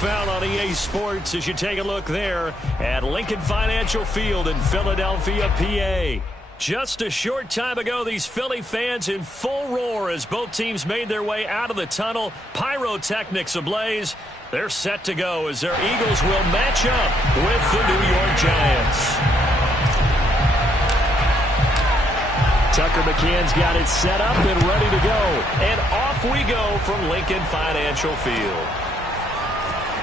found on EA Sports as you take a look there at Lincoln Financial Field in Philadelphia, PA. Just a short time ago, these Philly fans in full roar as both teams made their way out of the tunnel. Pyrotechnics ablaze. They're set to go as their Eagles will match up with the New York Giants. Tucker McCann's got it set up and ready to go. And off we go from Lincoln Financial Field.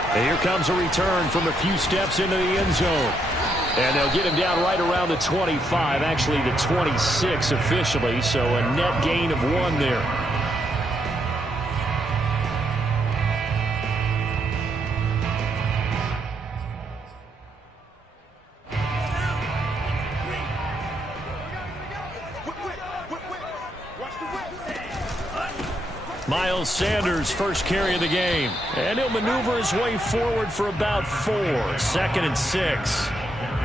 And here comes a return from a few steps into the end zone. And they'll get him down right around the 25, actually the 26 officially, so a net gain of 1 there. Miles Sanders, first carry of the game. And he'll maneuver his way forward for about 4. 2nd and 6.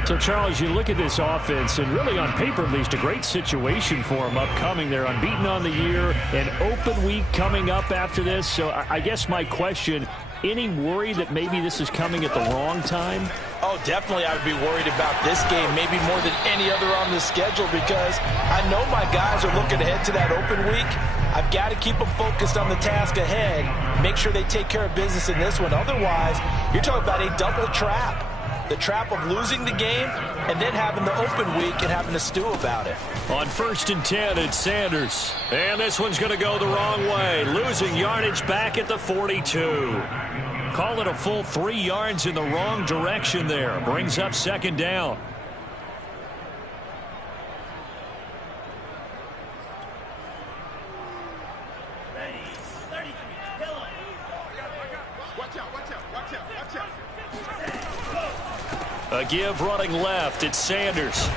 So, Charles, you look at this offense, and really on paper at least, a great situation for them upcoming. They're unbeaten on the year, an open week coming up after this. So I guess my question, any worry that maybe this is coming at the wrong time? Oh, definitely I would be worried about this game, maybe more than any other on the schedule, because I know my guys are looking ahead to that open week. I've got to keep them focused on the task ahead, make sure they take care of business in this one. Otherwise, you're talking about a double trap. The trap of losing the game and then having the open week and having to stew about it. On 1st and 10, it's Sanders. And this one's going to go the wrong way. Losing yardage back at the 42. Call it a full 3 yards in the wrong direction there. Brings up 2nd down. A give running left. It's Sanders.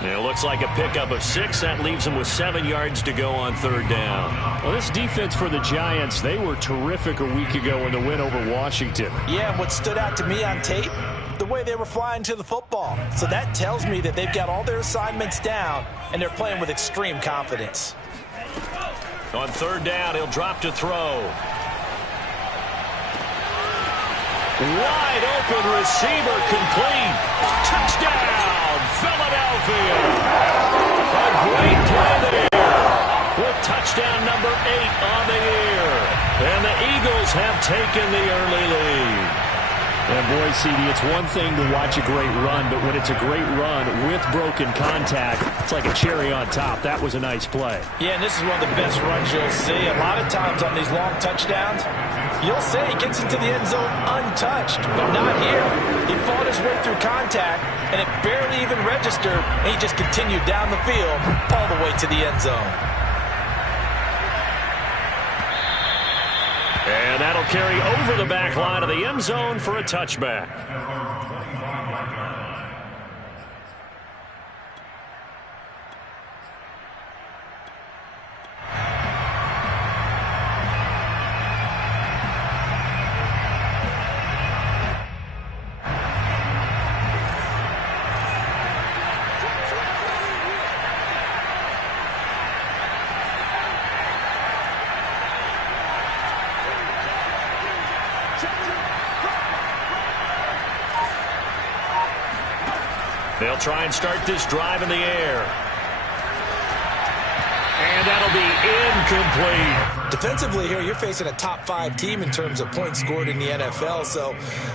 It looks like a pickup of 6. That leaves them with 7 yards to go on 3rd down. Well, this defense for the Giants, they were terrific a week ago in the win over Washington. Yeah, and what stood out to me on tape, the way they were flying to the football. So that tells me that they've got all their assignments down, and they're playing with extreme confidence. On 3rd down, he'll drop to throw. Wide open receiver, complete. Touchdown, Philadelphia. A great play there with touchdown number 8 on the year. And the Eagles have taken the early lead. And boy, CD, it's one thing to watch a great run, but when it's a great run with broken contact, it's like a cherry on top. That was a nice play. Yeah, and this is one of the best runs you'll see. A lot of times on these long touchdowns, you'll say he gets into the end zone untouched, but not here. He fought his way through contact, and it barely even registered, and he just continued down the field all the way to the end zone. And that'll carry over the back line of the end zone for a touchback. They'll try and start this drive in the air. And that'll be incomplete. Defensively here, you're facing a top-5 team in terms of points scored in the NFL. So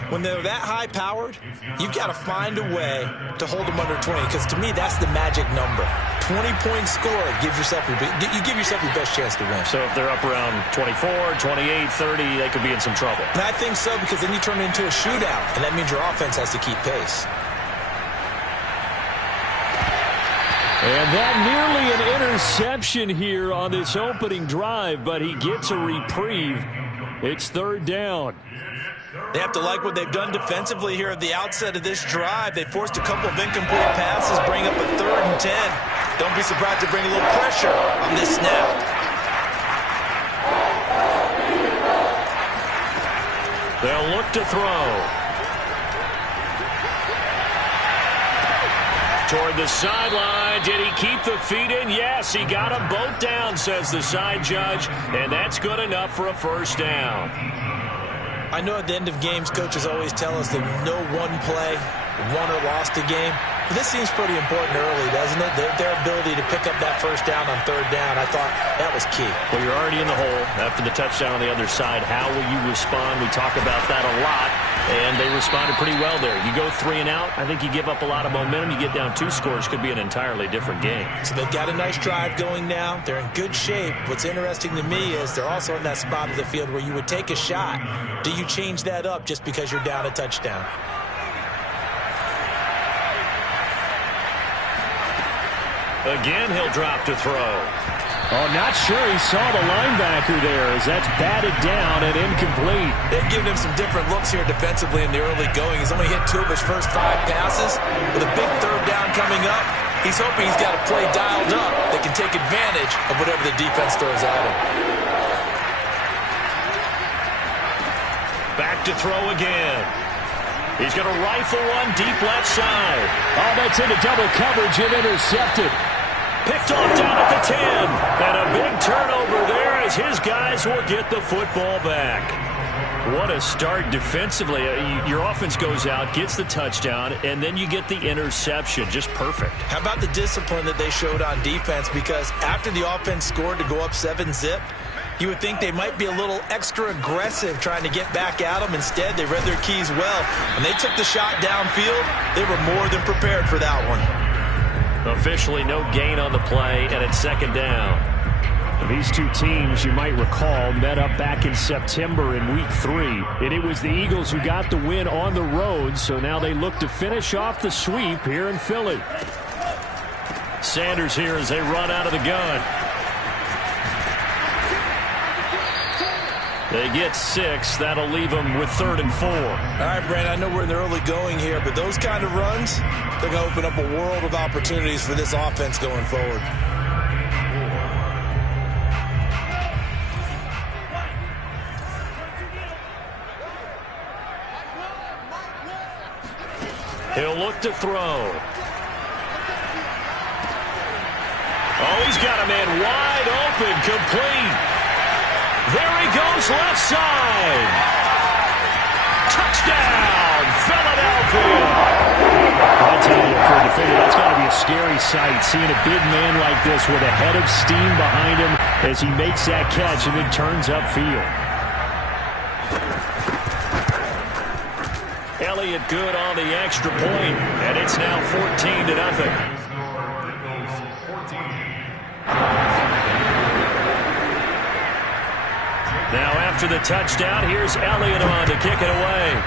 when they're that high-powered, you've got to find a way to hold them under 20. Because to me, that's the magic number. 20-point score gives yourself your best chance to win. So if they're up around 24, 28, 30, they could be in some trouble. And I think so, because then you turn it into a shootout, and that means your offense has to keep pace. And that nearly an interception here on this opening drive, but he gets a reprieve. It's 3rd down. They have to like what they've done defensively here at the outset of this drive. They forced a couple of incomplete passes, bring up a 3rd and 10. Don't be surprised to bring a little pressure on this snap. They'll look to throw. Toward the sideline. Did he keep the feet in? Yes, he got them both down, says the side judge, and that's good enough for a 1st down. I know at the end of games, coaches always tell us that no one play won or lost a game. But this seems pretty important early, doesn't it? Their ability to pick up that first down on third down, I thought that was key. Well, you're already in the hole after the touchdown on the other side. How will you respond? We talk about that a lot, and they responded pretty well there. You go 3 and out, I think you give up a lot of momentum. You get down 2 scores, could be an entirely different game. So they've got a nice drive going now. They're in good shape. What's interesting to me is they're also in that spot of the field where you would take a shot. Do you change that up just because you're down a touchdown? Again, he'll drop to throw. Oh, not sure he saw the linebacker there as that's batted down and incomplete. They've given him some different looks here defensively in the early going. He's only hit 2 of his first 5 passes. With a big third down coming up, he's hoping he's got a play dialed up that can take advantage of whatever the defense throws at him. Back to throw again. He's going to rifle one deep left side. Oh, that's into double coverage and intercepted. Picked off down at the 10. And a big turnover there as his guys will get the football back. What a start defensively. Your offense goes out, gets the touchdown, and then you get the interception. Just perfect. How about the discipline that they showed on defense? Because after the offense scored to go up 7-zip, you would think they might be a little extra aggressive trying to get back at them. Instead, they read their keys well. When they took the shot downfield, they were more than prepared for that one. Officially no gain on the play, and it's second down. These two teams, you might recall, met up back in September in Week 3. And it was the Eagles who got the win on the road, so now they look to finish off the sweep here in Philly. Sanders here as they run out of the gun. They get 6. That'll leave them with 3rd and 4. All right, Brandon, I know we're in the early going here, but those kind of runs, they're going to open up a world of opportunities for this offense going forward. He'll look to throw. Oh, he's got a man wide open, complete. There he goes, left side. Touchdown, Philadelphia. I'll tell you, for a defender, that's got to be a scary sight, seeing a big man like this with a head of steam behind him as he makes that catch and then turns upfield. Elliott good on the extra point, and it's now 14-0. Now after the touchdown, here's Elliott on to kick it away.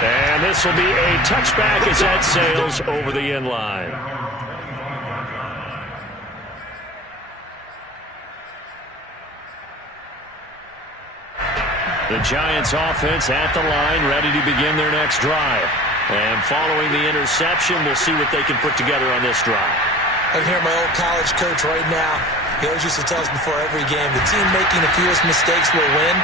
And this will be a touchback as that sails over the end line. The Giants offense at the line, ready to begin their next drive. And following the interception, we'll see what they can put together on this drive. I can hear my old college coach right now. He always used to tell us before every game, the team making the fewest mistakes will win.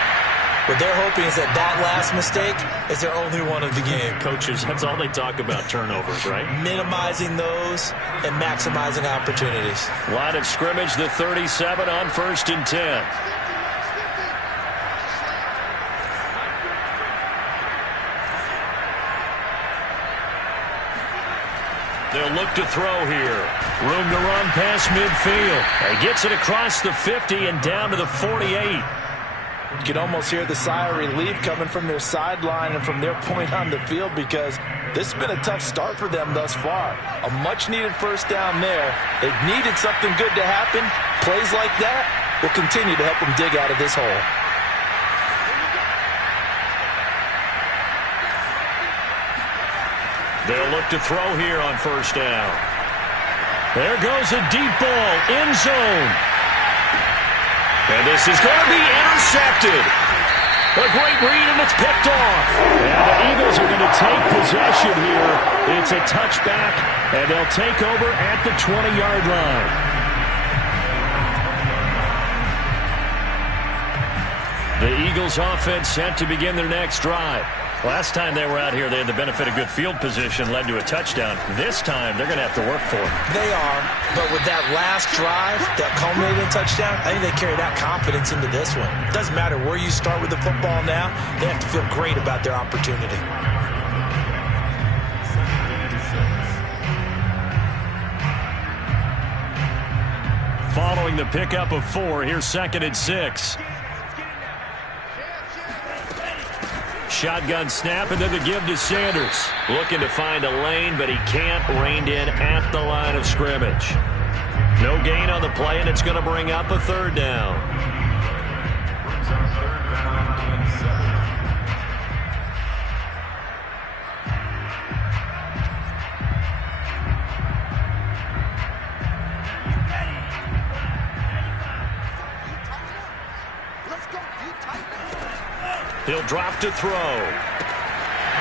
What they're hoping is that that last mistake is their only one of the game. Coaches, that's all they talk about, turnovers, right? Minimizing those and maximizing opportunities. Line of scrimmage, the 37 on 1st and 10. They'll look to throw here. Room to run past midfield. He gets it across the 50 and down to the 48. You can almost hear the sigh of relief coming from their sideline and from their point on the field because this has been a tough start for them thus far. A much-needed first down there. They've needed something good to happen. Plays like that will continue to help them dig out of this hole. They'll look to throw here on 1st down. There goes a deep ball, end zone. And this is going to be intercepted. A great read, and it's picked off. And the Eagles are going to take possession here. It's a touchback, and they'll take over at the 20-yard line. The Eagles offense set to begin their next drive. Last time they were out here, they had the benefit of good field position, led to a touchdown. This time, they're going to have to work for it. They are, but with that last drive, that culminating touchdown, I think they carry that confidence into this one. It doesn't matter where you start with the football now, they have to feel great about their opportunity. Following the pickup of 4, here's 2nd and 6. Shotgun snap, and then the give to Sanders. Looking to find a lane, but he can't. Reined in at the line of scrimmage. No gain on the play, and it's going to bring up a 3rd down. He'll drop to throw.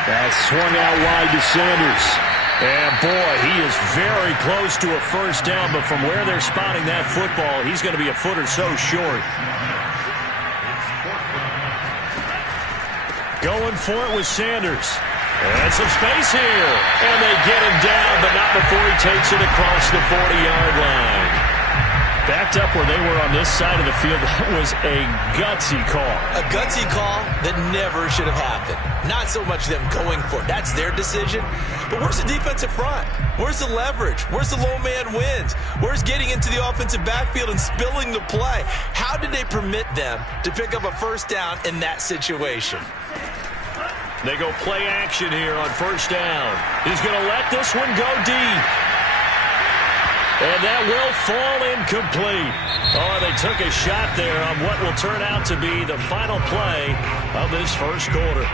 That swung out wide to Sanders. And boy, he is very close to a 1st down, but from where they're spotting that football, he's going to be a foot or so short. Going for it with Sanders. And some space here. And they get him down, but not before he takes it across the 40-yard line. Backed up where they were on this side of the field. That was a gutsy call. A gutsy call that never should have happened. Not so much them going for it. That's their decision. But where's the defensive front? Where's the leverage? Where's the low man wins? Where's getting into the offensive backfield and spilling the play? How did they permit them to pick up a 1st down in that situation? They go play action here on 1st down. He's going to let this one go deep. And that will fall incomplete. Oh, they took a shot there on what will turn out to be the final play of this 1st quarter.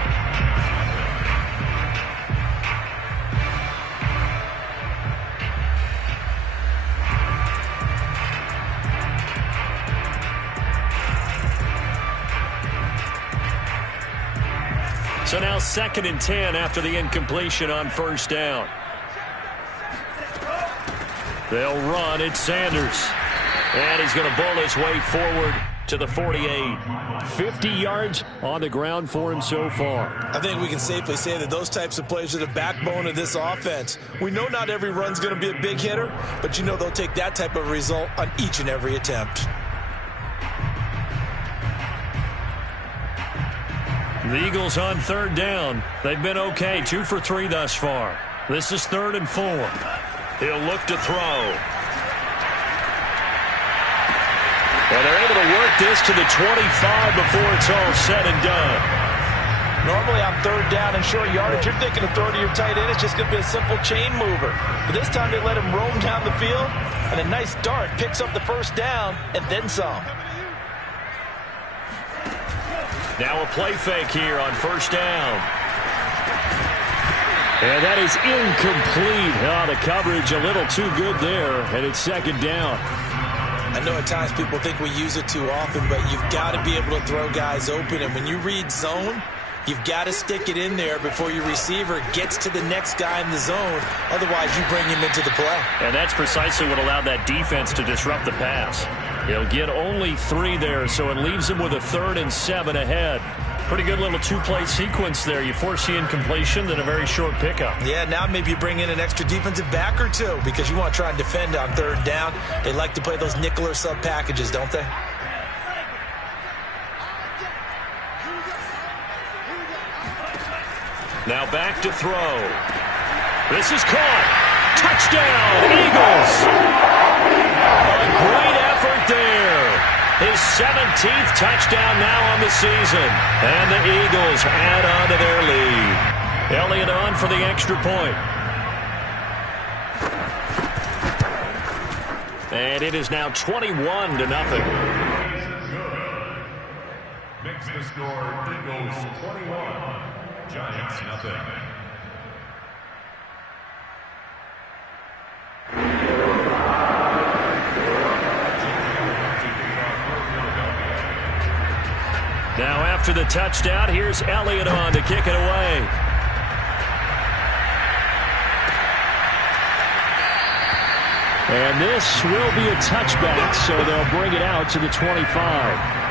So now 2nd and 10 after the incompletion on 1st down. They'll run. It's Sanders. And he's going to bowl his way forward to the 48. 50 yards on the ground for him so far. I think we can safely say that those types of plays are the backbone of this offense. We know not every run's going to be a big hitter, but you know they'll take that type of result on each and every attempt. The Eagles on 3rd down. They've been okay. 2 for 3 thus far. This is 3rd and 4. He'll look to throw. And they're able to work this to the 25 before it's all said and done. Normally on 3rd down and short yardage, you're thinking of throw to your tight end. It's just going to be a simple chain mover. But this time they let him roam down the field, and a nice dart picks up the 1st down and then some. Now a play fake here on 1st down. And that is incomplete. Oh, the coverage a little too good there, and it's 2nd down. I know at times people think we use it too often, but you've got to be able to throw guys open. And when you read zone, you've got to stick it in there before your receiver gets to the next guy in the zone. Otherwise, you bring him into the play. And that's precisely what allowed that defense to disrupt the pass. He'll get only 3 there, so it leaves him with a 3rd and 7 ahead. Pretty good little 2-play sequence there. You force the incompletion, then a very short pickup. Yeah, now maybe you bring in an extra defensive back or 2 because you want to try and defend on 3rd down. They like to play those nickel or sub packages, don't they? Now back to throw. This is caught. Touchdown, Eagles. A great effort there. His 17th touchdown now on the season. And the Eagles add on to their lead. Elliott on for the extra point. And it is now 21-0. Makes the score Eagles 21, Giants nothing. Now after the touchdown, here's Elliott on to kick it away. And this will be a touchback, so they'll bring it out to the 25.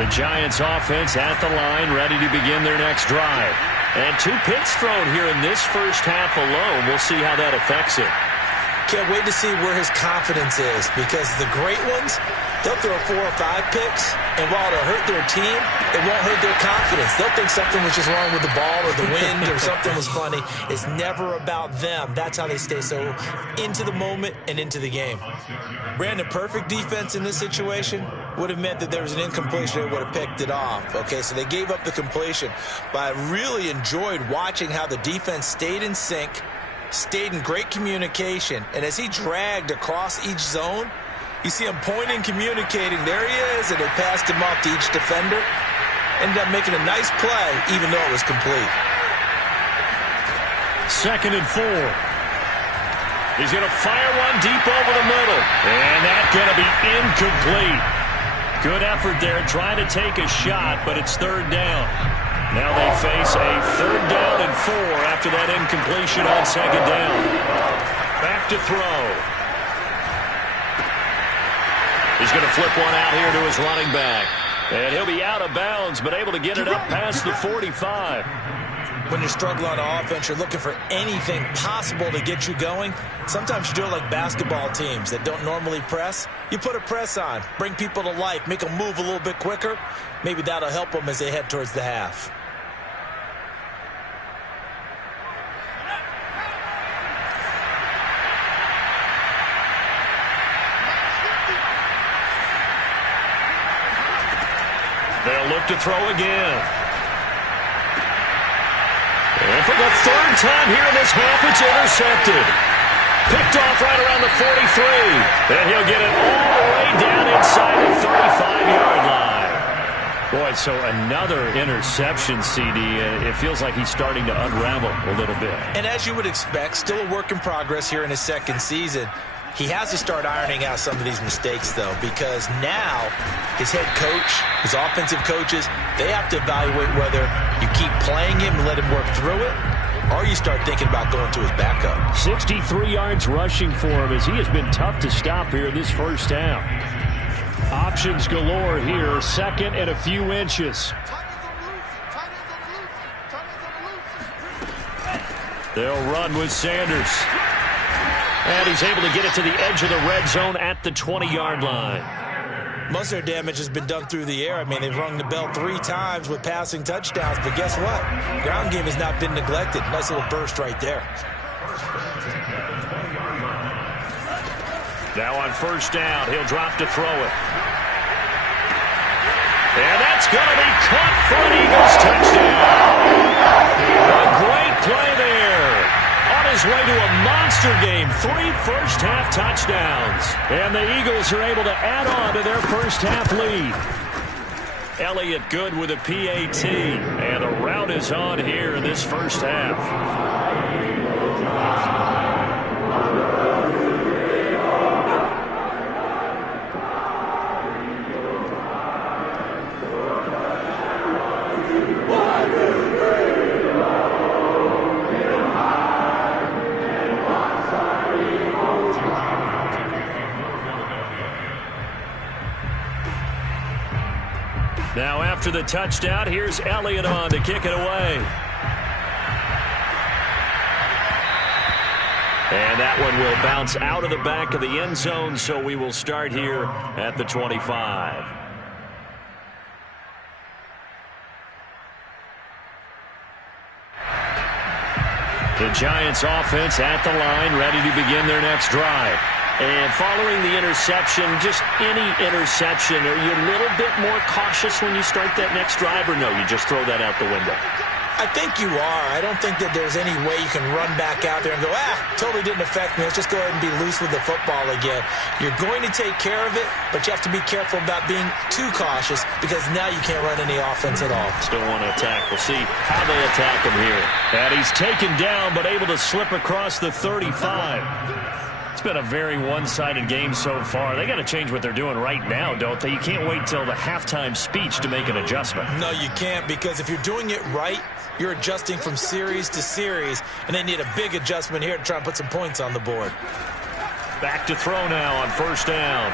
The Giants offense at the line, ready to begin their next drive. And 2 picks thrown here in this first half alone. We'll see how that affects it. Can't wait to see where his confidence is, because the great ones, they'll throw 4 or 5 picks, and while it'll hurt their team, it won't hurt their confidence. They'll think something was just wrong with the ball or the wind or something was funny. It's never about them. That's how they stay so into the moment and into the game. Brandon, perfect defense in this situation would have meant that there was an incompletion. They would have picked it off. Okay, so they gave up the completion. But I really enjoyed watching how the defense stayed in sync, stayed in great communication, and as he dragged across each zone, you see him pointing, communicating. There he is, and they passed him off to each defender. Ended up making a nice play, even though it was complete. 2nd and 4. He's going to fire one deep over the middle, and that's going to be incomplete. Good effort there, trying to take a shot, but it's 3rd down. Now they face a 3rd down and 4 after that incompletion on 2nd down. Back to throw. He's going to flip one out here to his running back. And he'll be out of bounds, but able to get it up past the 45. When you're struggling on offense, you're looking for anything possible to get you going. Sometimes you do it like basketball teams that don't normally press. You put a press on, bring people to life, make them move a little bit quicker. Maybe that'll help them as they head towards the half. They'll look to throw again. And for the 3rd time here in this half, it's intercepted. Picked off right around the 43. And he'll get it all the way down inside the 35-yard line. Boy, so another interception, CD. It feels like he's starting to unravel a little bit. And as you would expect, still a work in progress here in his 2nd season. He has to start ironing out some of these mistakes, though, because now his head coach, his offensive coaches, they have to evaluate whether you keep playing him and let him work through it, or you start thinking about going to his backup. 63 yards rushing for him as he has been tough to stop here this first half. Options galore here, 2nd and a few inches. They'll run with Sanders. And he's able to get it to the edge of the red zone at the 20-yard line. Most of their damage has been done through the air. I mean, they've rung the bell 3 times with passing touchdowns, but guess what? Ground game has not been neglected. Nice little burst right there. Now on 1st down, he'll drop to throw it. And that's going to be caught for an Eagles touchdown. A great play there. On his way to a monster game, 3 first-half touchdowns. And the Eagles are able to add on to their first-half lead. Elliott good with a PAT. And the route is on here in this first half. Now after the touchdown, here's Elliott on to kick it away. And that one will bounce out of the back of the end zone, so we will start here at the 25. The Giants offense at the line, ready to begin their next drive. And following the interception, just any interception, are you a little bit more cautious when you start that next drive, or no, you just throw that out the window? I think you are. I don't think that there's any way you can run back out there and go, totally didn't affect me. Let's just go ahead and be loose with the football again. You're going to take care of it, but you have to be careful about being too cautious, because now you can't run any offense at all. Still want to attack. We'll see how they attack him here. And he's taken down, but able to slip across the 35. It's been a very one-sided game so far. They got to change what they're doing right now, don't they? You can't wait till the halftime speech to make an adjustment. No, you can't, because if you're doing it right, you're adjusting from series to series, and they need a big adjustment here to try and put some points on the board. Back to throw now on 1st down.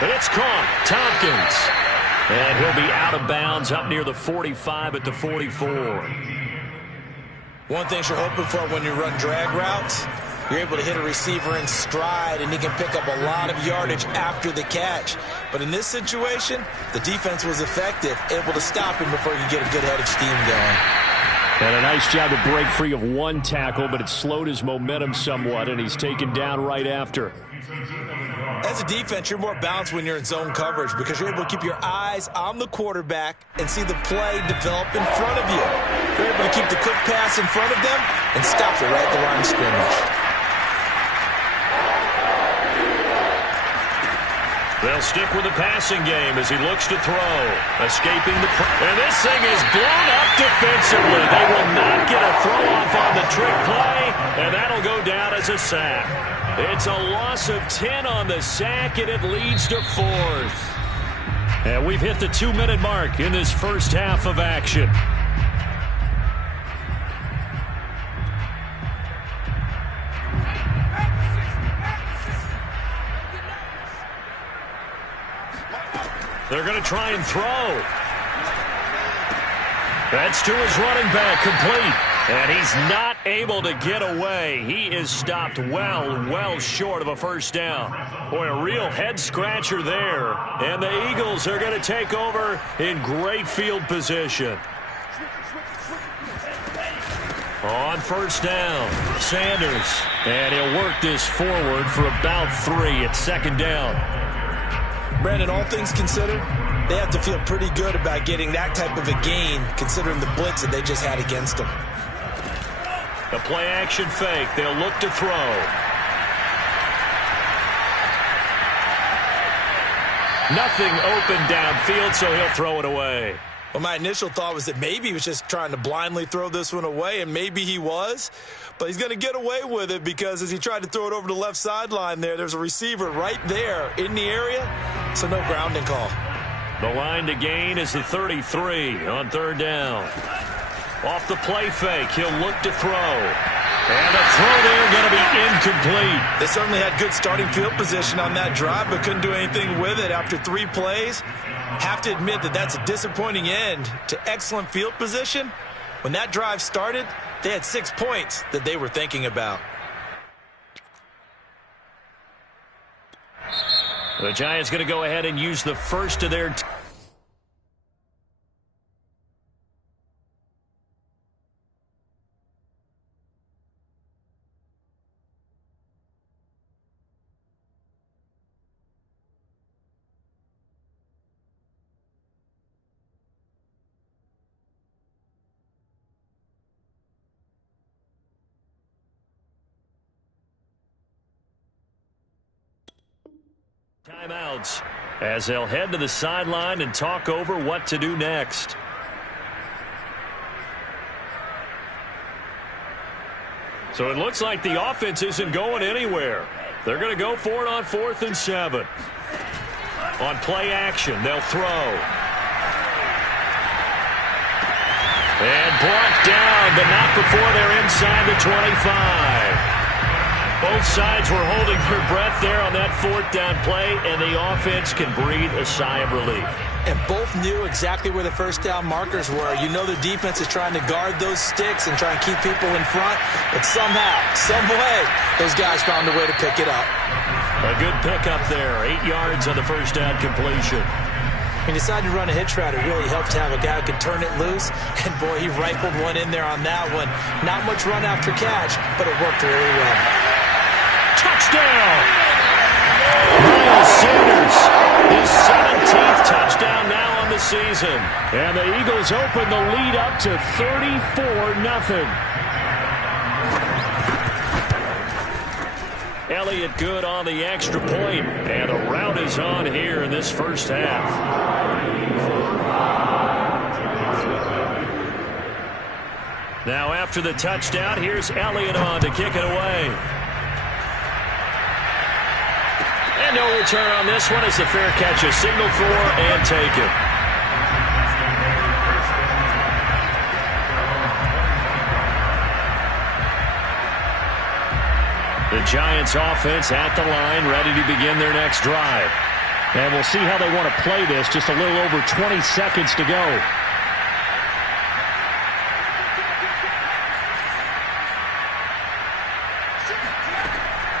But it's caught. Tompkins. And he'll be out of bounds up near the 45 at the 44. One thing you're hoping for when you run drag routes, you're able to hit a receiver in stride, and he can pick up a lot of yardage after the catch. But in this situation, the defense was effective, able to stop him before he could get a good head of steam going. And a nice job to break free of one tackle, but it slowed his momentum somewhat, and he's taken down right after. As a defense, you're more balanced when you're in zone coverage because you're able to keep your eyes on the quarterback and see the play develop in front of you. You're able to keep the quick pass in front of them and stop it right at the line of scrimmage. They'll stick with the passing game as he looks to throw. Escaping the... And this thing is blown up defensively. They will not get a throw-off on the trick play, and that'll go down as a sack. It's a loss of 10 on the sack, and it leads to 4th. And we've hit the 2-minute mark in this first half of action. They're going to try and throw. That's to his running back, complete. And he's not able to get away. He is stopped well short of a first down. Boy, a real head-scratcher there. And the Eagles are going to take over in great field position. On first down, Sanders. And he'll work this forward for about 3 at second down. Brandon, all things considered, they have to feel pretty good about getting that type of a gain considering the blitz that they just had against them. The play-action fake. They'll look to throw. Nothing open downfield, so he'll throw it away. Well, my initial thought was that maybe he was just trying to blindly throw this one away, and maybe he was. But he's going to get away with it because as he tried to throw it over the left sideline there's a receiver right there in the area, so no grounding call. The line to gain is the 33 on third down. Off the play fake, he'll look to throw. And the throw there going to be incomplete. They certainly had good starting field position on that drive, but couldn't do anything with it after 3 plays. Have to admit that that's a disappointing end to excellent field position. When that drive started, they had 6 points that they were thinking about. The Giants going to go ahead and use the first of their... timeouts as they'll head to the sideline and talk over what to do next. So it looks like the offense isn't going anywhere. They're going to go for it on 4th and 7. On play action, they'll throw. And brought down, but not before they're inside the 25. Both sides were holding their breath there on that 4th down play, and the offense can breathe a sigh of relief. And both knew exactly where the first down markers were. You know the defense is trying to guard those sticks and try and keep people in front, but somehow, some way, those guys found a way to pick it up. A good pickup there, 8 yards on the first down completion. He decided to run a hitch route. It really helped to have a guy who could turn it loose, and boy, he rifled one in there on that one. Not much run after catch, but it worked really well. Touchdown! Miles Sanders, his 17th touchdown now on the season. And the Eagles open the lead up to 34-0. Elliott good on the extra point, and the rout is on here in this first half. Now after the touchdown, here's Elliott on to kick it away. And no return on this one as the fair catch is signaled for and taken. The Giants offense at the line, ready to begin their next drive. And we'll see how they want to play this. Just a little over 20 seconds to go.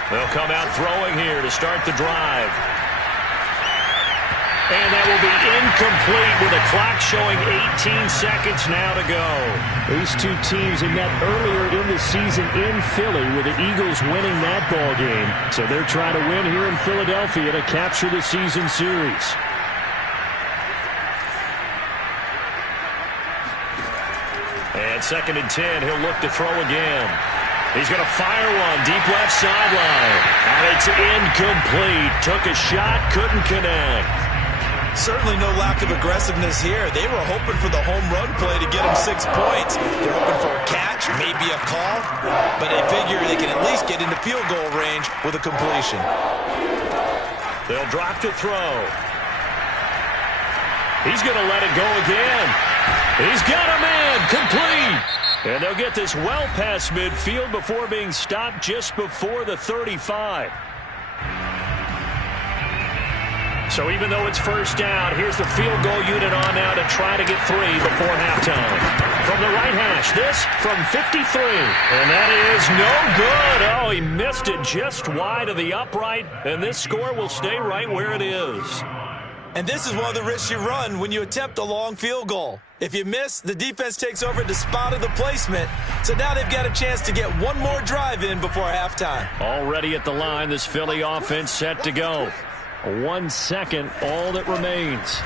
They'll come out throwing here to start the drive. And that will be incomplete with a clock showing 18 seconds now to go. These two teams had met earlier in the season in Philly with the Eagles winning that ball game. So they're trying to win here in Philadelphia to capture the season series. And 2nd and 10, he'll look to throw again. He's going to fire one deep left sideline. And it's incomplete. Took a shot, couldn't connect. Certainly no lack of aggressiveness here. They were hoping for the home run play to get them 6 points. They're hoping for a catch, maybe a call, but they figure they can at least get into field goal range with a completion. They'll drop to throw. He's going to let it go again. He's got a man, complete. And they'll get this well past midfield before being stopped just before the 35. So even though it's first down, here's the field goal unit on now to try to get 3 before halftime. From the right hash, this from 53. And that is no good. Oh, he missed it just wide of the upright. And this score will stay right where it is. And this is one of the risks you run when you attempt a long field goal. If you miss, the defense takes over at the spot of the placement. So now they've got a chance to get one more drive in before halftime. Already at the line, this Philly offense set to go. 1 second, all that remains.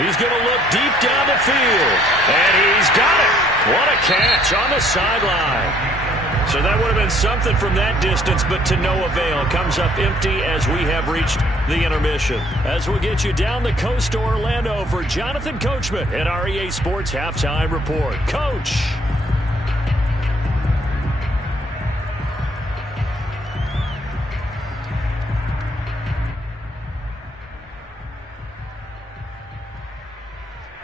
He's going to look deep down the field. And he's got it. What a catch on the sideline. So that would have been something from that distance, but to no avail. Comes up empty as we have reached the intermission. As we'll get you down the coast to Orlando for Jonathan Coachman at our EA Sports Halftime Report. Coach.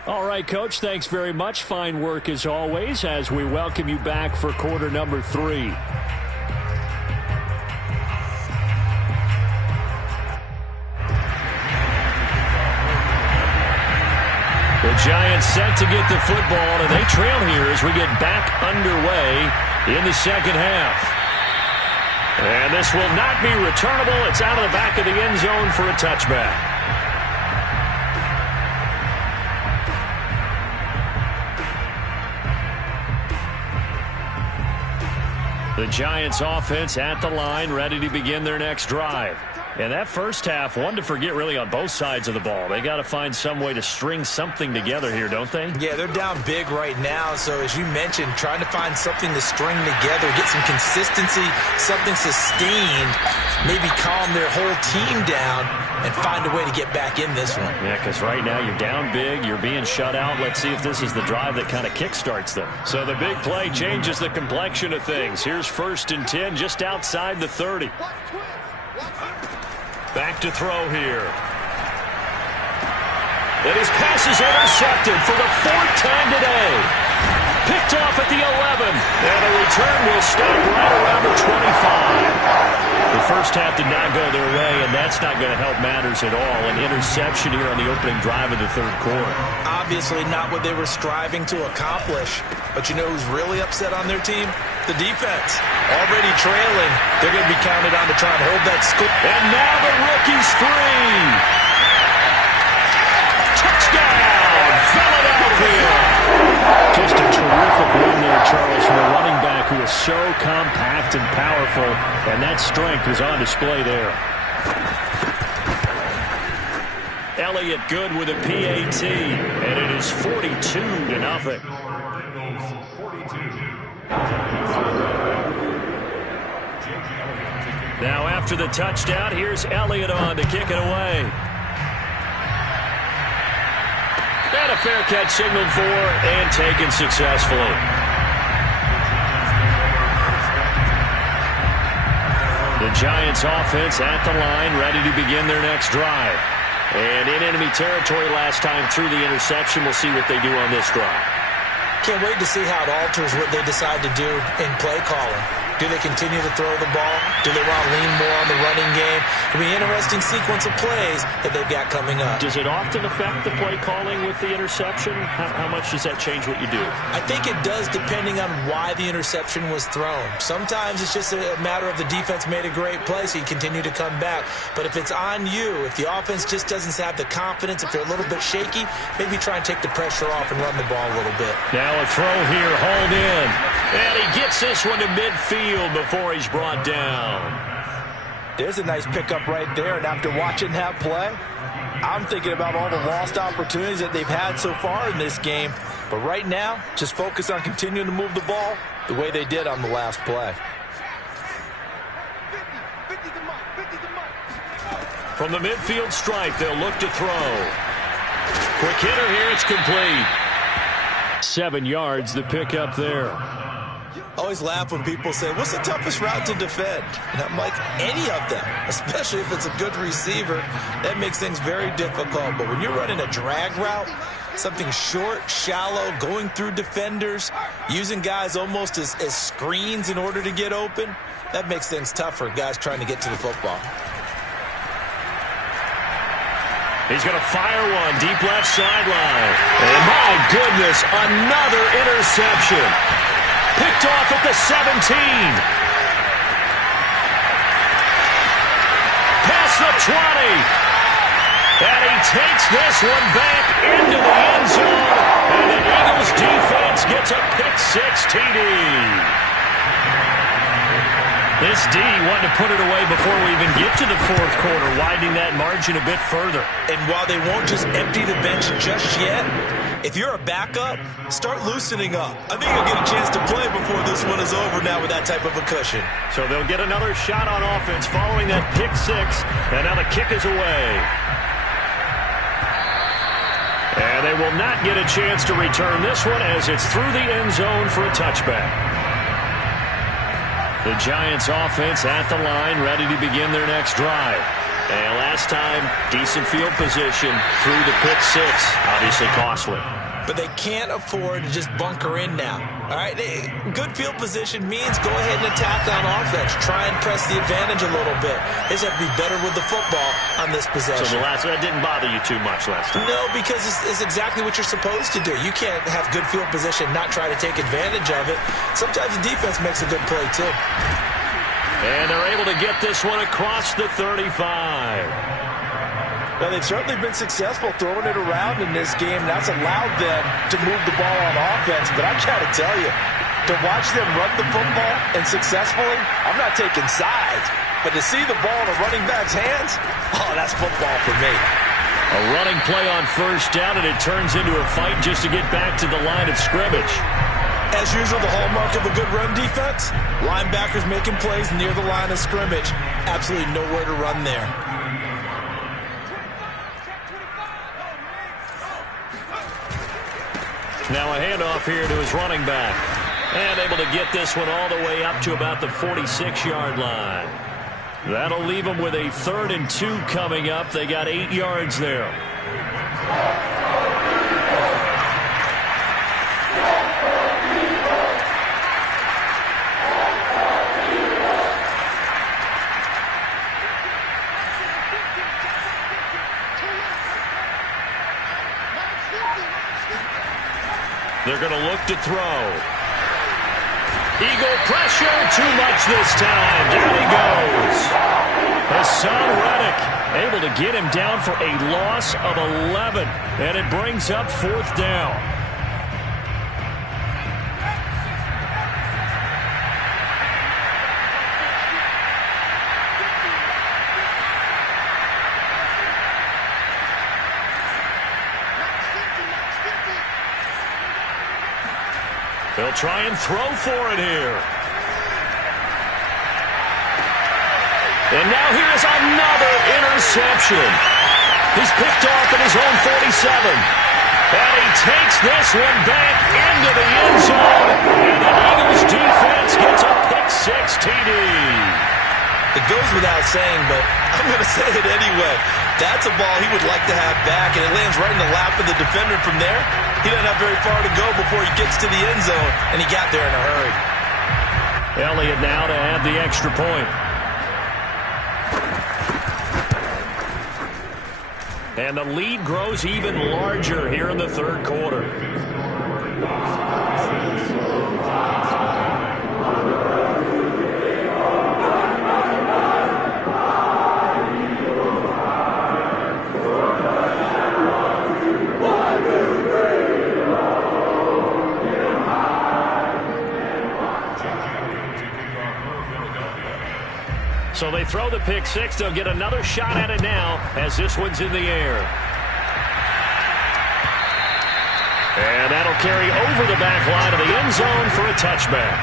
All right, Coach, thanks very much. Fine work as always as we welcome you back for quarter number 3. The Giants set to get the football, and they trail here as we get back underway in the second half. And this will not be returnable. It's out of the back of the end zone for a touchback. The Giants offense at the line, ready to begin their next drive. And that first half, one to forget really on both sides of the ball. They got to find some way to string something together here, don't they? Yeah, they're down big right now. So as you mentioned, trying to find something to string together, get some consistency, something sustained, maybe calm their whole team down and find a way to get back in this one. Yeah, because right now you're down big, you're being shut out. Let's see if this is the drive that kind of kickstarts them. So the big play changes the complexion of things. Here's 1st and 10 just outside the 30. Back to throw here. And his pass is intercepted for the 4th time today. Picked off at the 11. And a return will stop right around the 25. The first half did not go their way, and that's not going to help matters at all. An interception here on the opening drive of the 3rd quarter. Obviously not what they were striving to accomplish. But you know who's really upset on their team? The defense. Already trailing. They're going to be counted on to try and hold that score. And now the rookie's free. Touchdown, Philadelphia. Just a terrific run there, Charles, from a running back who is so compact and powerful, and that strength was on display there. Elliott good with a PAT, and it is 42-0. Now after the touchdown, here's Elliott on to kick it away. And a fair catch signaled for and taken successfully. The Giants offense at the line, ready to begin their next drive. And in enemy territory last time through the interception. We'll see what they do on this drive. Can't wait to see how it alters what they decide to do in play calling. Do they continue to throw the ball? Do they want to lean more on the running game? It'll be an interesting sequence of plays that they've got coming up. Does it often affect the play calling with the interception? How much does that change what you do? I think it does, depending on why the interception was thrown. Sometimes it's just a matter of the defense made a great play, so you continue to come back. But if it's on you, if the offense just doesn't have the confidence, if they're a little bit shaky, maybe try and take the pressure off and run the ball a little bit. Now a throw here, hauled in. And he gets this one to midfield before he's brought down. There's a nice pickup right there, and after watching that play, I'm thinking about all the lost opportunities that they've had so far in this game. But right now, just focus on continuing to move the ball the way they did on the last play. From the midfield stripe, they'll look to throw. Quick hitter here, it's complete. 7 yards, the pickup there. I always laugh when people say, what's the toughest route to defend? And I'm like, any of them, especially if it's a good receiver. That makes things very difficult. But when you're running a drag route, something short, shallow, going through defenders, using guys almost as screens in order to get open, that makes things tough for guys trying to get to the football. He's going to fire one deep left sideline. And my goodness, another interception. Picked off at the 17. Past the 20. And he takes this one back into the end zone. And the Eagles defense gets a pick-6 TD. This D wanted to put it away before we even get to the fourth quarter, widening that margin a bit further. And while they won't just empty the bench just yet, if you're a backup, start loosening up. I think you'll get a chance to play before this one is over now with that type of a cushion. So they'll get another shot on offense following that pick-6, and now the kick is away. And they will not get a chance to return this one as it's through the end zone for a touchback. The Giants offense at the line, ready to begin their next drive. And last time, decent field position through the pick-6, obviously costly. But they can't afford to just bunker in now. All right, good field position means go ahead and attack on offense. Try and press the advantage a little bit. They just have to be better with the football on this possession. So that didn't bother you too much last time? No, because it's exactly what you're supposed to do. You can't have good field position, not try to take advantage of it. Sometimes the defense makes a good play, too. And they're able to get this one across the 35. Well, they've certainly been successful throwing it around in this game. That's allowed them to move the ball on offense. But I've got to tell you, to watch them run the football and successfully, I'm not taking sides. But to see the ball in a running back's hands, oh, that's football for me. A running play on first down, and it turns into a fight just to get back to the line of scrimmage. As usual, the hallmark of a good run defense, linebackers making plays near the line of scrimmage. Absolutely nowhere to run there. Now a handoff here to his running back. And able to get this one all the way up to about the 46-yard line. That'll leave them with a 3rd and 2 coming up. They got 8 yards there. They're going to look to throw. Eagle pressure, too much this time. Down he goes. Hassan Reddick able to get him down for a loss of 11. And it brings up 4th down. They'll try and throw for it here. And now here's another interception. He's picked off at his own 47. And he takes this one back into the end zone. And the Eagles defense gets a pick-6 TD. It goes without saying, but I'm going to say it anyway. That's a ball he would like to have back, and it lands right in the lap of the defender from there. He doesn't have very far to go before he gets to the end zone, and he got there in a hurry. Elliott now to have the extra point. And the lead grows even larger here in the third quarter. So they throw the pick six. They'll get another shot at it now as this one's in the air. And that'll carry over the back line of the end zone for a touchback.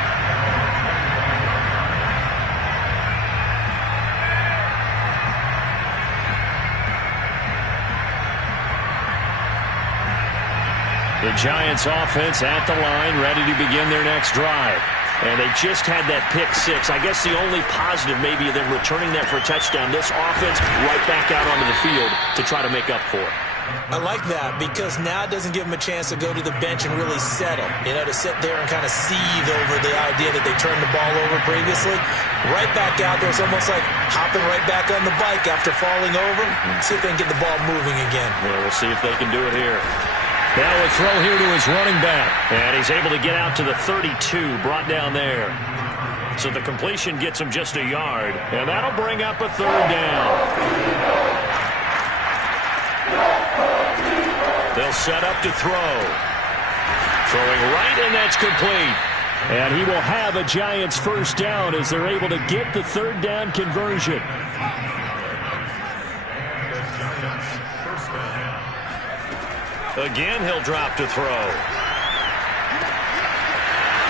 The Giants offense at the line, ready to begin their next drive. And they just had that pick six. I guess the only positive maybe of them returning that for a touchdown. This offense right back out onto the field to try to make up for it. I like that because now it doesn't give them a chance to go to the bench and really settle. You know, to sit there and kind of seethe over the idea that they turned the ball over previously. Right back out there. It's almost like hopping right back on the bike after falling over. See if they can get the ball moving again. Well, we'll see if they can do it here. Now a throw here to his running back. And he's able to get out to the 32, brought down there. So the completion gets him just a yard. And that'll bring up a third down. They'll set up to throw. Throwing right, and that's complete. And he will have a Giants first down as they're able to get the third down conversion. Again, he'll drop to throw.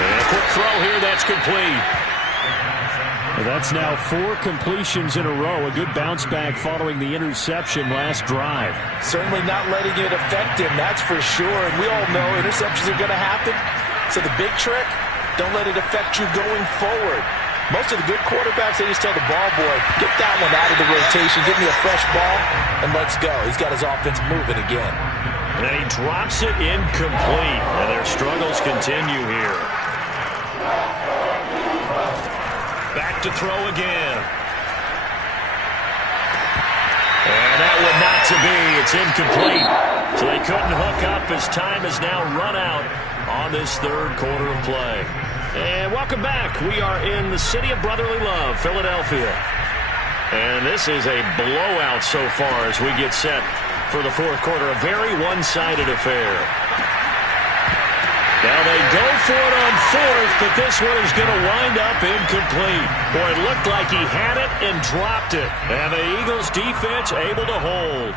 And a quick throw here, that's complete. That's now 4 completions in a row. A good bounce back following the interception last drive. Certainly not letting it affect him, that's for sure. And we all know interceptions are going to happen. So the big trick, don't let it affect you going forward. Most of the good quarterbacks, they just tell the ball boy, get that one out of the rotation, give me a fresh ball, and let's go. He's got his offense moving again. And he drops it incomplete. And their struggles continue here. Back to throw again. And that one not to be. It's incomplete. So they couldn't hook up as time has now run out on this third quarter of play. And welcome back. We are in the city of brotherly love, Philadelphia. And this is a blowout so far as we get set for the fourth quarter. A very one-sided affair. Now they go for it on fourth, but this one is going to wind up incomplete. Boy, it looked like he had it and dropped it. And the Eagles defense able to hold.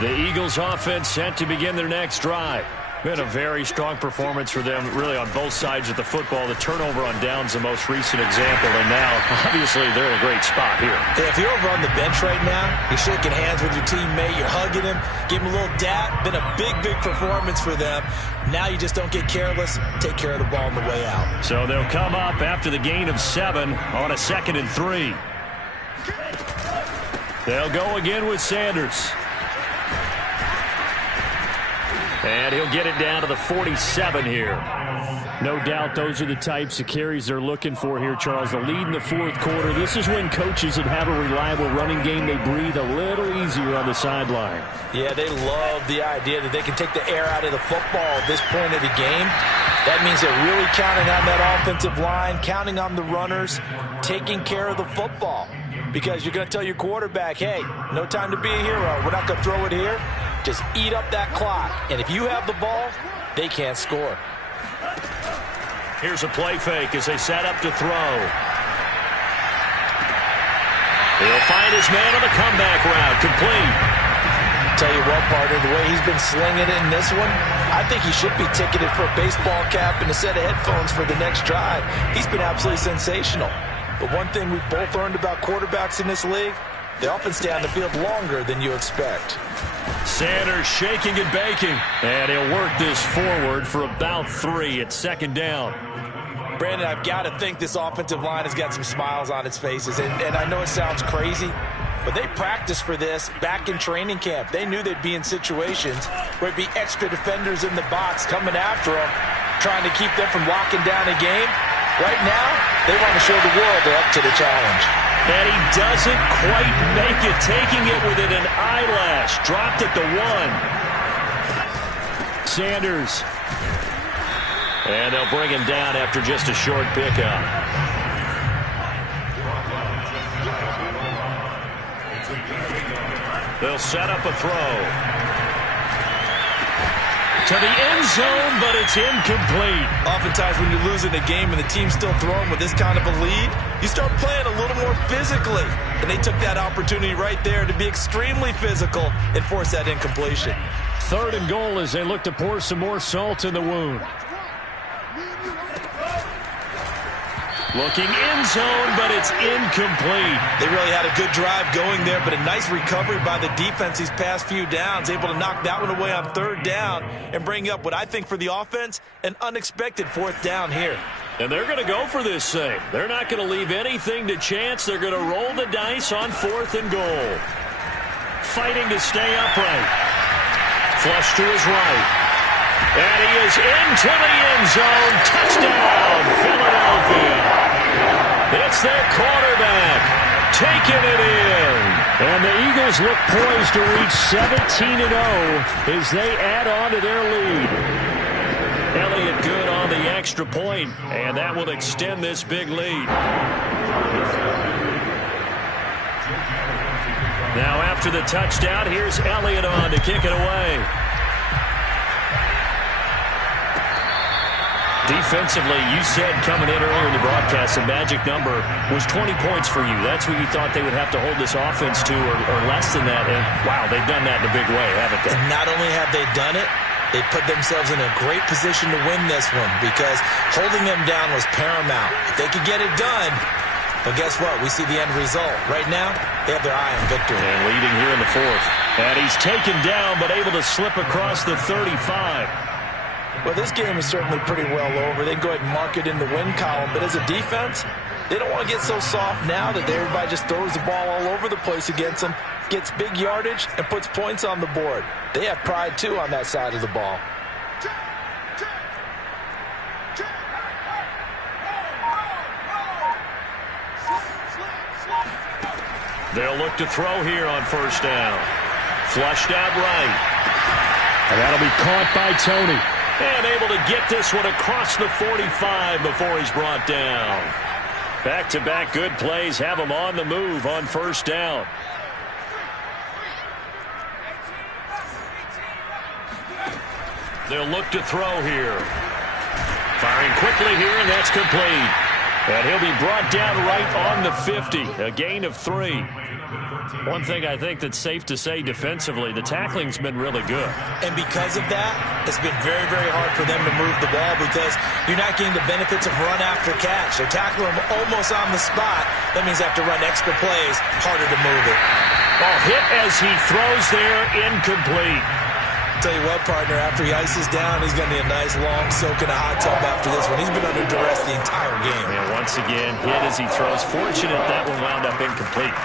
The Eagles offense set to begin their next drive. Been a very strong performance for them, really, on both sides of the football. The turnover on downs, the most recent example, and now, obviously, they're in a great spot here. Yeah, if you're over on the bench right now, you're shaking hands with your teammate, you're hugging him, give him a little dap. Been a big, big performance for them. Now you just don't get careless. Take care of the ball on the way out. So they'll come up after the gain of 7 on a 2nd and 3. They'll go again with Sanders. And he'll get it down to the 47 here. No doubt those are the types of carries they're looking for here, Charles. The lead in the fourth quarter. This is when coaches that have a reliable running game, they breathe a little easier on the sideline. Yeah, they love the idea that they can take the air out of the football at this point of the game. That means they're really counting on that offensive line, counting on the runners, taking care of the football. Because you're going to tell your quarterback, hey, no time to be a hero. We're not going to throw it here. Just eat up that clock. And if you have the ball, they can't score. Here's a play fake as they set up to throw. He'll find his man on the comeback route. Complete. Tell you what, partner, the way he's been slinging it in this one, I think he should be ticketed for a baseball cap and a set of headphones for the next drive. He's been absolutely sensational. But one thing we've both learned about quarterbacks in this league, they often stay on the field longer than you expect. Sanders shaking and baking. And he'll work this forward for about 3 at 2nd down. Brandon, I've got to think this offensive line has got some smiles on its faces. And I know it sounds crazy, but they practiced for this back in training camp. They knew they'd be in situations where it'd be extra defenders in the box coming after them, trying to keep them from locking down a game. Right now, they want to show the world they're up to the challenge. And he doesn't quite make it, taking it within an eyelash. Dropped at the 1. Sanders. And they'll bring him down after just a short pickup. They'll set up a throw to the end zone, but it's incomplete. Oftentimes when you're losing a game and the team's still throwing with this kind of a lead, you start playing a little more physically. And they took that opportunity right there to be extremely physical and force that incompletion. 3rd and goal as they look to pour some more salt in the wound. Looking end zone, but it's incomplete. They really had a good drive going there, but a nice recovery by the defense these past few downs, able to knock that one away on 3rd down and bring up what I think for the offense, an unexpected 4th down here. And they're going to go for this thing. They're not going to leave anything to chance. They're going to roll the dice on 4th and goal. Fighting to stay upright. Flush to his right. And he is into the end zone. Touchdown, Philadelphia. It's their quarterback taking it in. And the Eagles look poised to reach 17-0 as they add on to their lead. Elliott good on the extra point, and that will extend this big lead. Now after the touchdown, here's Elliott on to kick it away. Defensively, you said coming in earlier in the broadcast, the magic number was 20 points for you. That's what you thought they would have to hold this offense to, or less than that. And, wow, they've done that in a big way, haven't they? And not only have they done it, they put themselves in a great position to win this one because holding them down was paramount. If they could get it done, well, guess what? We see the end result. Right now, they have their eye on victory. And leading here in the 4th. And he's taken down, but able to slip across the 35. Well, this game is certainly pretty well over. They can go ahead and mark it in the win column. But as a defense, they don't want to get so soft now that everybody just throws the ball all over the place against them, gets big yardage, and puts points on the board. They have pride, too, on that side of the ball. They'll look to throw here on 1st down. Flushed out right. And that'll be caught by Tony. And able to get this one across the 45 before he's brought down. Back-to-back good plays have him on the move on 1st down. They'll look to throw here. Firing quickly here, and that's complete. And he'll be brought down right on the 50. A gain of 3. One thing I think that's safe to say defensively, the tackling's been really good. And because of that, it's been very, very hard for them to move the ball because you're not getting the benefits of run after catch. They're tackling them almost on the spot. That means they have to run extra plays, harder to move it. Ball hit as he throws there, incomplete. Tell you what, partner, after he ices down, he's going to need a nice long soak in a hot tub after this one. He's been under duress the entire game. And once again, hit as he throws. Fortunate that one wound up incomplete.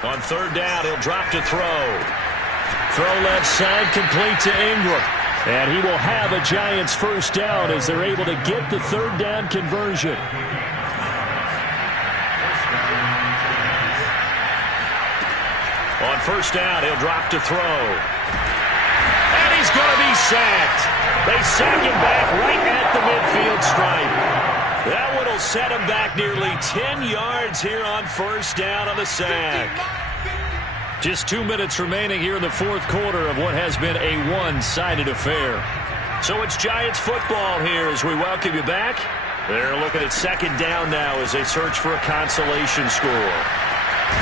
On 3rd down, he'll drop to throw. Throw left side, complete to Ingram. And he will have a Giants 1st down as they're able to get the 3rd down conversion. On 1st down, he'll drop to throw. And he's going to be sacked. They sack him back right at the midfield stripe. That one will set him back nearly 10 yards here on 1st down on the sack. Just 2 minutes remaining here in the 4th quarter of what has been a one-sided affair. So it's Giants football here as we welcome you back. They're looking at 2nd down now as they search for a consolation score.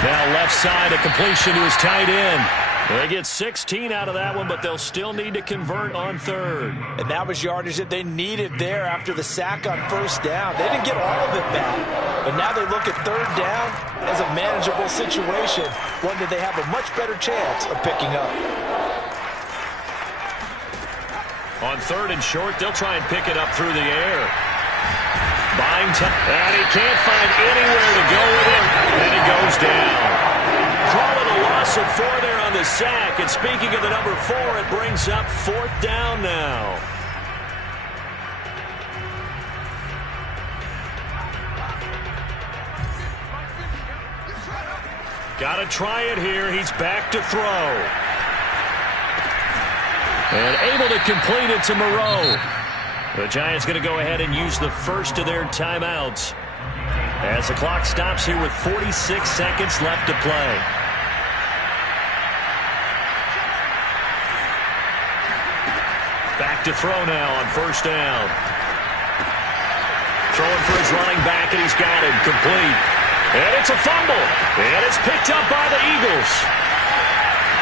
Now left side, a completion to his tight end. They get 16 out of that one, but they'll still need to convert on 3rd. And that was yardage that they needed there after the sack on 1st down. They didn't get all of it back. But now they look at 3rd down as a manageable situation, one that they have a much better chance of picking up. On 3rd and short, they'll try and pick it up through the air. Buying time, and he can't find anywhere to go with it, and he goes down. Calling a loss of 4 there on the sack, and speaking of the number 4, it brings up 4th down now. Got to try it here. He's back to throw. And able to complete it to Moreau. The Giants going to go ahead and use the first of their timeouts as the clock stops here with 46 seconds left to play. Back to throw now on first down. Throwing for his running back, and he's got him complete. And it's a fumble. And it's picked up by the Eagles.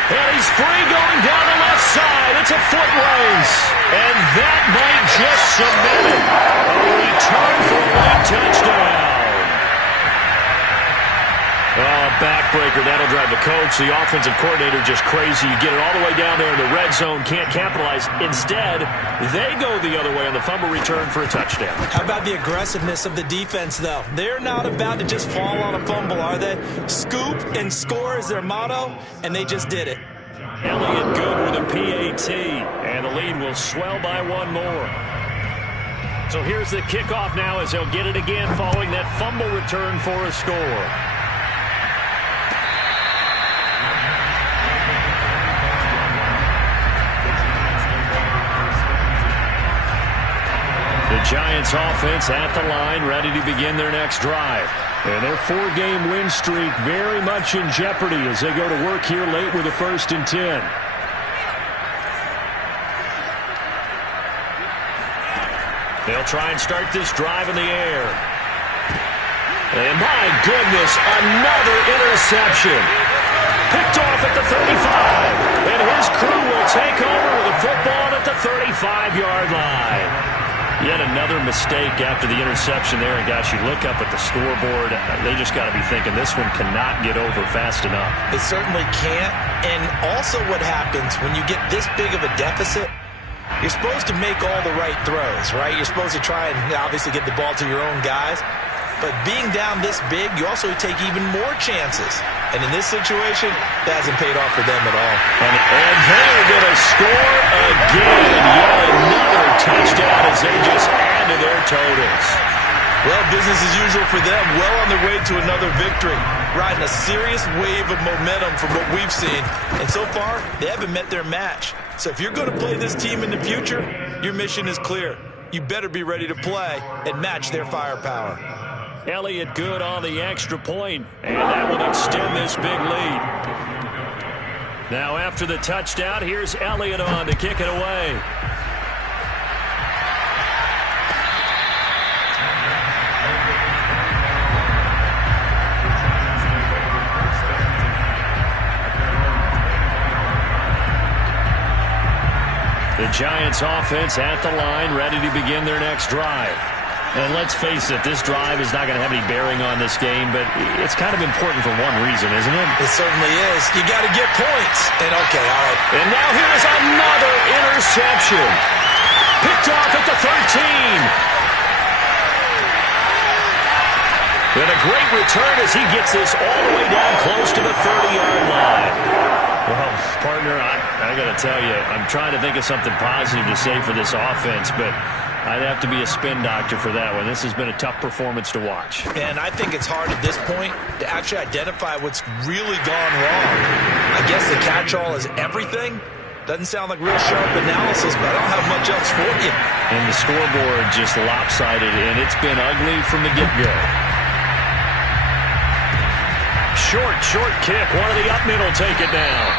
And he's free going down the left side. It's a foot race. And that might just submit it. A return for a late touchdown. Oh, backbreaker. That'll drive the coach, the offensive coordinator, just crazy. You get it all the way down there in the red zone, can't capitalize. Instead, they go the other way on the fumble return for a touchdown. How about the aggressiveness of the defense, though? They're not about to just fall on a fumble, are they? Scoop and score is their motto, and they just did it. Elliott good with a PAT, and the lead will swell by one more. So here's the kickoff now as they'll get it again following that fumble return for a score. The Giants offense at the line, ready to begin their next drive. And their 4-game win streak very much in jeopardy as they go to work here late with a 1st and 10. They'll try and start this drive in the air. And my goodness, another interception. Picked off at the 35. And his crew will take over with a football at the 35-yard line. Yet another mistake after the interception there. And, gosh, you look up at the scoreboard. They just got to be thinking this one cannot get over fast enough. It certainly can't. And also what happens when you get this big of a deficit, you're supposed to make all the right throws, right? You're supposed to try and obviously get the ball to your own guys. But being down this big, you also take even more chances. And in this situation, that hasn't paid off for them at all. And they're going to score again. Yet another touchdown as they just add to their totals. Well, business as usual for them. Well on their way to another victory. Riding a serious wave of momentum from what we've seen. And so far, they haven't met their match. So if you're going to play this team in the future, your mission is clear. You better be ready to play and match their firepower. Elliott good on the extra point, and that will extend this big lead. Now after the touchdown, here's Elliott on to kick it away. The Giants offense at the line, ready to begin their next drive. And let's face it, this drive is not going to have any bearing on this game, but it's kind of important for one reason, isn't it? It certainly is. You got to get points. And okay, all right. And now here's another interception. Picked off at the 13. And a great return as he gets this all the way down close to the 30-yard line. Well, partner, I got to tell you, I'm trying to think of something positive to say for this offense, but I'd have to be a spin doctor for that one. This has been a tough performance to watch. And I think it's hard at this point to actually identify what's really gone wrong. I guess the catch-all is everything. Doesn't sound like real sharp analysis, but I don't have much else for you. And the scoreboard just lopsided, and it's been ugly from the get-go. Short kick. One of the up middle take it down.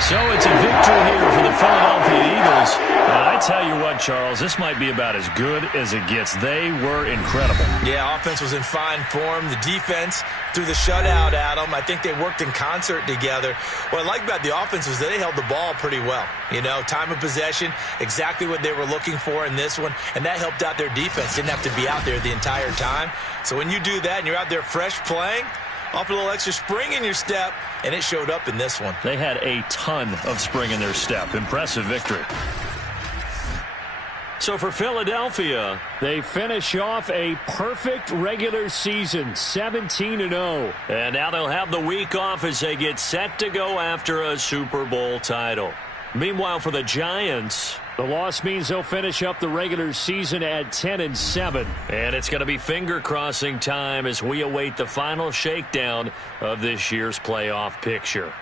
So it's a victory here for the Philadelphia Eagles. And I tell you what, Charles, this might be about as good as it gets. They were incredible. Yeah, offense was in fine form. The defense threw the shutout at them. I think they worked in concert together. What I like about the offense was they held the ball pretty well. You know, time of possession, exactly what they were looking for in this one. And that helped out their defense. Didn't have to be out there the entire time. So when you do that and you're out there fresh playing, off a little extra spring in your step, and it showed up in this one. They had a ton of spring in their step. Impressive victory. So for Philadelphia, they finish off a perfect regular season, 17-0. And now they'll have the week off as they get set to go after a Super Bowl title. Meanwhile, for the Giants, The loss means they'll finish up the regular season at 10-7. And it's going to be finger-crossing time as we await the final shakedown of this year's playoff picture.